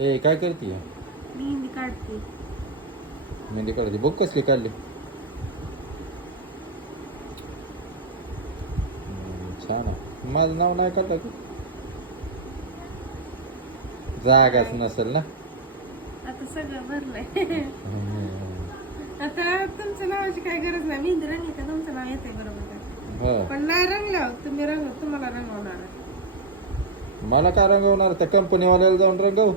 ए काय करते? मी हिंदी काढते. मेहंदी काढते. बघ कसली काढली. छान आहे. माझं नाव नाही काढलं का? जागाच नसेल ना? आता सगळं भरलंय. आता तुमच्या नावाची काय गरज नाही. मेहंदी रंगली का? तुमचं नाव येते बरोबर? हो. पण नाही रंगलं. तुम्ही रंग तुम्हाला रंगवणार. मला काय रंगवणार? त्या कंपनीवाल्याला जाऊन रंगव.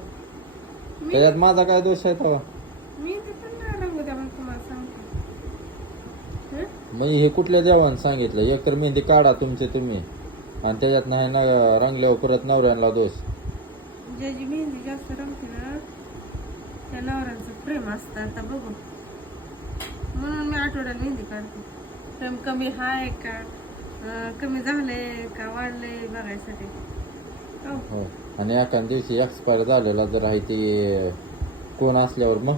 त्याच्यात माझा काय दोष आहे मी ते रंगू द्या मग तुम्हाला सांगते. हं? मग हे कुठल्या देवान सांगितलं? एकतर मेहंदी काढा तुमचे तुम्ही. आणि त्याच्यात नाही ना रंगल्यावर परत नवऱ्यांना दोष. ज्याची मेहंदी जास्त रंगते ना त्या नवऱ्यांचं प्रेम असतं. आता बघू. म्हणून मी आठवड्याला मेहंदी काढते. प्रेम कमी हाय का? अं, कमी झालंय का? वाढलंय बघायसाठी. हो. हो. आणि एका दिवशी एक्सपायर झालेला जर आहे ते कोण असल्यावर मग?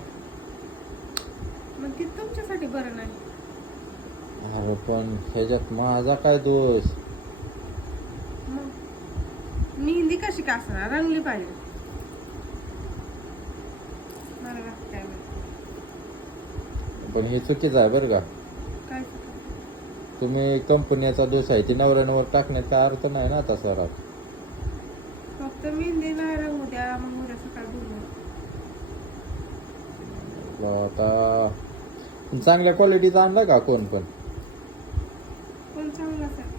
मग ती तुमच्यासाठी बरं नाही. अरे पण ह्याच्यात माझा काय दोष? मग? मेहंदी कशी का असणार? रंगली पाहिजे. मला वाटतं काय माहीत. पण हे चुकीचं आहे बरं का. काय चुकलं? तुम्ही कंपनीचा दोष आहे ती नवऱ्यावर टाकण्याचा अर्थ नाही ना आता सर फक्त मेहंदी नाही रंगू द्या मग उद्या सकाळ बोलू. आता पण चांगल्या क्वालिटीचा आणला का कोण पण? कोण चांगलाच आहे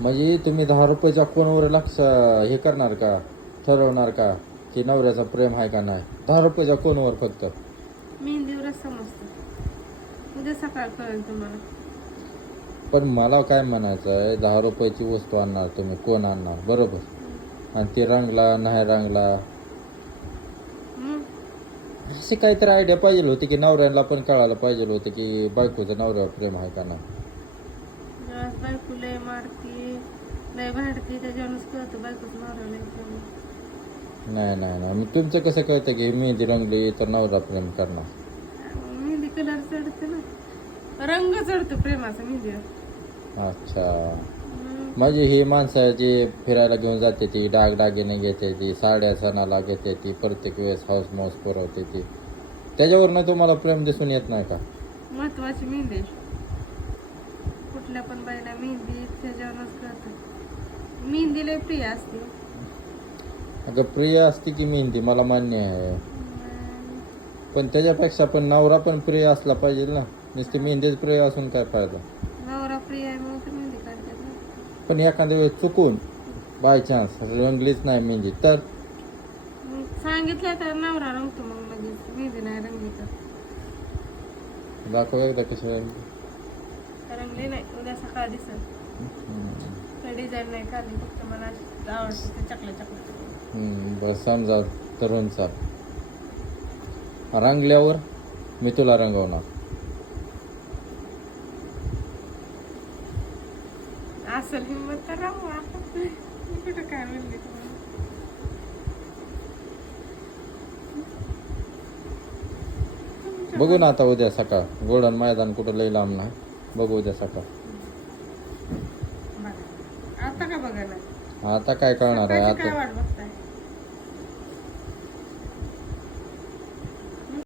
म्हणजे तुम्ही दहा रुपयाच्या कोणवर लक्ष हे करणार का? ठरवणार का? की नवऱ्याचा प्रेम आहे का नाही? दहा रुपयाच्या कोणवर फक्त? मेहंदीवरच समजतं उद्या सकाळ कळेल तुम्हाला. पण मला काय म्हणायचं आहे दहा रुपयाची वस्तू आणणार तुम्ही कोण आणणार? बरोबर. आणि ती रंगला नाही रंगला. अशी काहीतरी आयडिया पाहिजे होती की नवऱ्याला पण कळायला पाहिजे होतं की बायकोचं नवऱ्यावर प्रेम आहे का नाही. आज बायको लय मारती लय भांडती त्याच्यावरूनच कळतं बायकोच नवरा लय प्रेम नाही नाही नाही. मग तुमचं कसं कळतं की मेहंदी रंगली तर नवरा प्रेम करणार? मेहंदी कलर चढते ना. रंग चढतो प्रेमाचा मेहंदीवर. अच्छा. म्हणजे ही माणसं जी फिरायला घेऊन जाते ती डाग दागिने घेते ती साड्या सणाला घेते ती प्रत्येक वेळेस हाऊस माऊस पुरवते ती. त्याच्यावरनं तुम्हाला प्रेम दिसून येत नाही का? महत्वाची मेहंदी. कुठल्या पण बाईला मेहंदी त्याच्यावरच कळतं. मेहंदी लय प्रिय असते. अगं प्रिय असते की मेहंदी? मला मान्य आहे. पण त्याच्यापेक्षा पण नवरा पण प्रिय असला पाहिजे ना. नुसती मेहंदीच प्रिय असून काय फायदा नवरा प्रिय आहे म्हणून तर मेहंदी काढतात ना पण एखाद्या वेळेस चुकून बाय चान्स रंगलीच नाही मेहंदी तर? सांगितलं तर नवरा रंगतो मग लगेच. मेहंदी नाही रंगली तर. दाखव एकदा कसं रंगली. रंगली नाही. उद्या सकाळ दिसत हम्म. डिझाईन नाही काढली. फक्त मला आवडते ते चकल्या चकल्या. हम्म, समजा रंगल्यावर मी तुला रंगवणार. असल हिंमत तर कुठं काय म्हणले तुम्हाला बघू ना आता उद्या सकाळ. गोडन मैदान कुठं लई लांब नाही. बघू उद्या सकाळ. बघा आता का बघायला? आता काय कळणार आहे? सकाळची काय आता वाट बघताय?